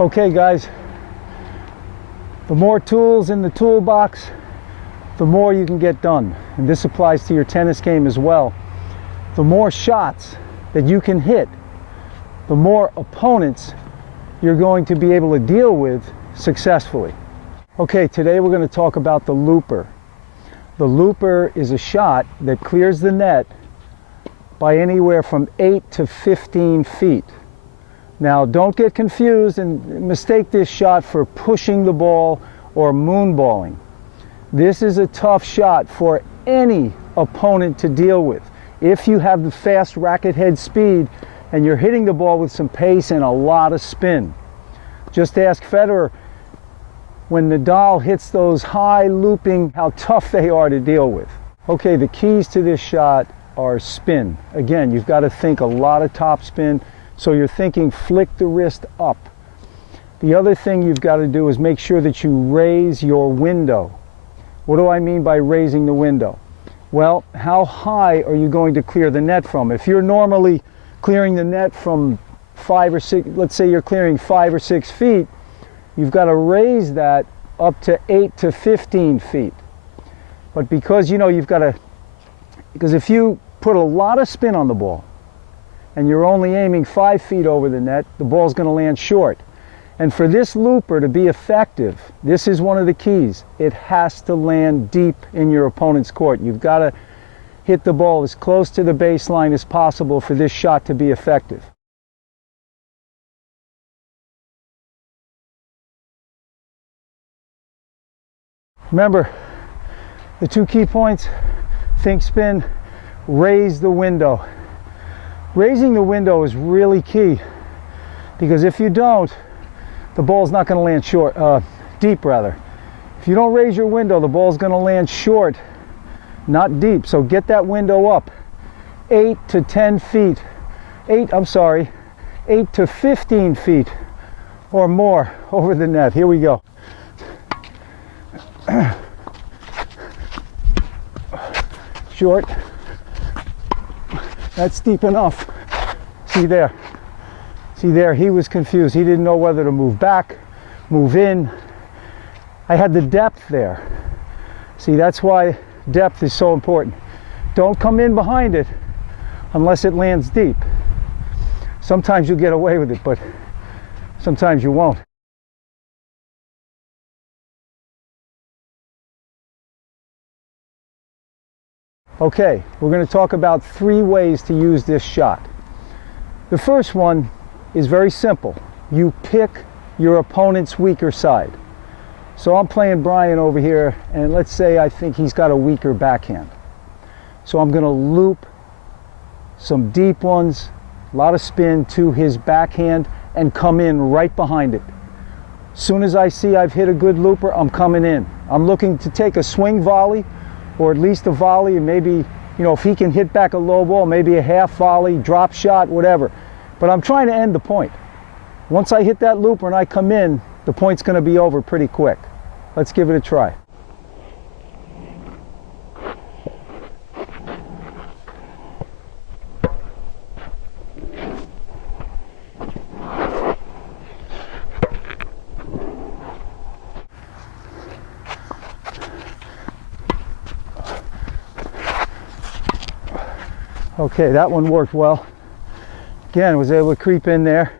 Okay guys, the more tools in the toolbox, the more you can get done. And this applies to your tennis game as well. The more shots that you can hit, the more opponents you're going to be able to deal with successfully. Okay, today we're going to talk about the looper. The looper is a shot that clears the net by anywhere from 8 to 15 feet. Now, don't get confused and mistake this shot for pushing the ball or moonballing. This is a tough shot for any opponent to deal with. If you have the fast racket head speed and you're hitting the ball with some pace and a lot of spin. Just ask Federer when Nadal hits those high looping, how tough they are to deal with. Okay, the keys to this shot are spin. Again, you've got to think a lot of top spin. So you're thinking flick the wrist up. The other thing you've got to do is make sure that you raise your window. What do I mean by raising the window? Well, how high are you going to clear the net from? If you're normally clearing the net from 5 or 6, let's say you're clearing 5 or 6 feet, you've got to raise that up to 8 to 15 feet. But because you've got to, because if you put a lot of spin on the ball, and you're only aiming 5 feet over the net, the ball's going to land short. And for this looper to be effective, this is one of the keys. It has to land deep in your opponent's court. You've got to hit the ball as close to the baseline as possible for this shot to be effective. Remember, the two key points: think spin, raise the window. Raising the window is really key, because if you don't, the ball's not going to land short, deep rather. If you don't raise your window, the ball's going to land short, not deep. So get that window up 8 to 10 feet, 8 to 15 feet or more over the net. Here we go. Short. That's deep enough. See there, he was confused. He didn't know whether to move back, move in. I had the depth there. See, that's why depth is so important. Don't come in behind it unless it lands deep. Sometimes you'll get away with it, but sometimes you won't. Okay, we're going to talk about 3 ways to use this shot. The first one is very simple. You pick your opponent's weaker side. So I'm playing Brian over here, and let's say I think he's got a weaker backhand. So I'm going to loop some deep ones, a lot of spin to his backhand, and come in right behind it. As soon as I see I've hit a good looper, I'm coming in. I'm looking to take a swing volley, or at least a volley, and maybe, if he can hit back a low ball, maybe a half volley, drop shot, whatever. But I'm trying to end the point. Once I hit that looper and I come in, the point's going to be over pretty quick. Let's give it a try. Okay, that one worked well. Again, was able to creep in there.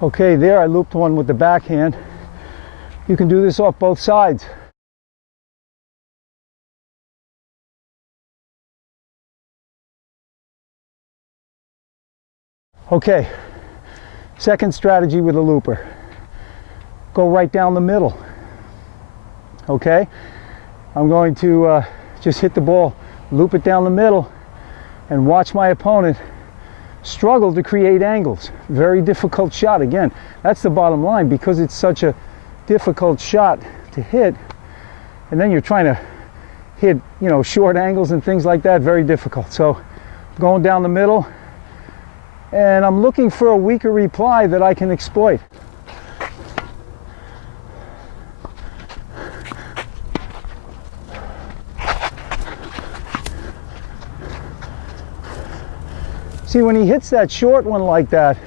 Okay, there I looped one with the backhand. You can do this off both sides. Okay, second strategy with a looper. Go right down the middle. Okay, I'm going to just hit the ball, loop it down the middle, and watch my opponent struggle to create angles. Very difficult shot. Again, that's the bottom line, because it's such a difficult shot to hit, and then you're trying to hit, short angles and things like that. Very difficult. So going down the middle, and I'm looking for a weaker reply that I can exploit. See, when he hits that short one like that,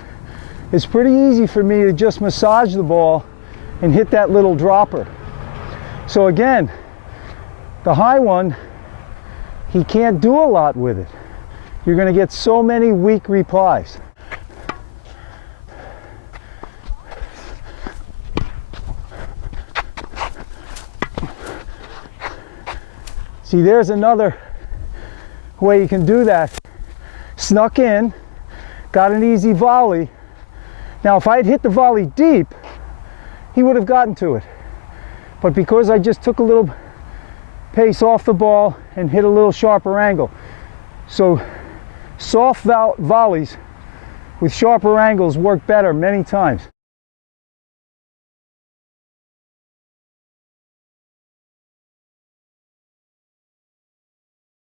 it's pretty easy for me to just massage the ball and hit that little dropper. So again, the high one, he can't do a lot with it. You're going to get so many weak replies. See, there's another way you can do that. Snuck in, got an easy volley. Now, if I had hit the volley deep, he would have gotten to it. But because I just took a little pace off the ball and hit a little sharper angle. So soft volleys with sharper angles work better many times.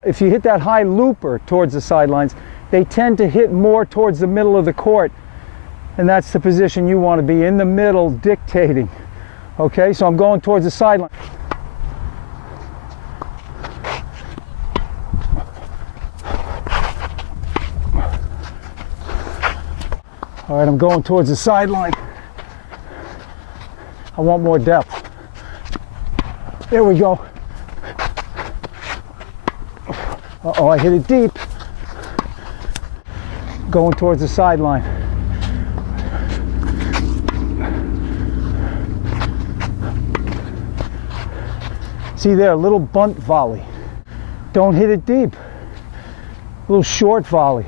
If you hit that high looper towards the sidelines, they tend to hit more towards the middle of the court, and that's the position you want to be, in the middle, dictating. Okay, so I'm going towards the sideline. All right, I'm going towards the sideline. I want more depth. There we go. Uh-oh, I hit it deep. Going towards the sideline. See there, a little bunt volley. Don't hit it deep. A little short volley.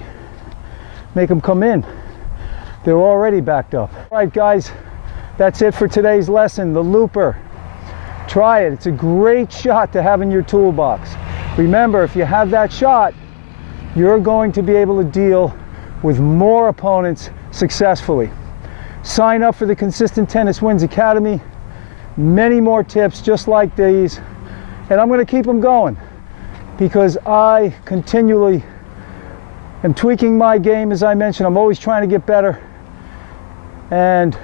Make them come in. They're already backed up. All right, guys, that's it for today's lesson, the looper. Try it. It's a great shot to have in your toolbox. Remember, if you have that shot, you're going to be able to deal with more opponents successfully. Sign up for the Consistent Tennis Wins Academy. Many more tips just like these. And I'm going to keep them going because I continually am tweaking my game. As I mentioned, I'm always trying to get better. And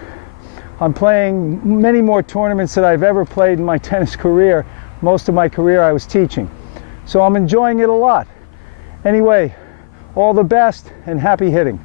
I'm playing many more tournaments than I've ever played in my tennis career. Most of my career I was teaching. So I'm enjoying it a lot. Anyway, all the best and happy hitting.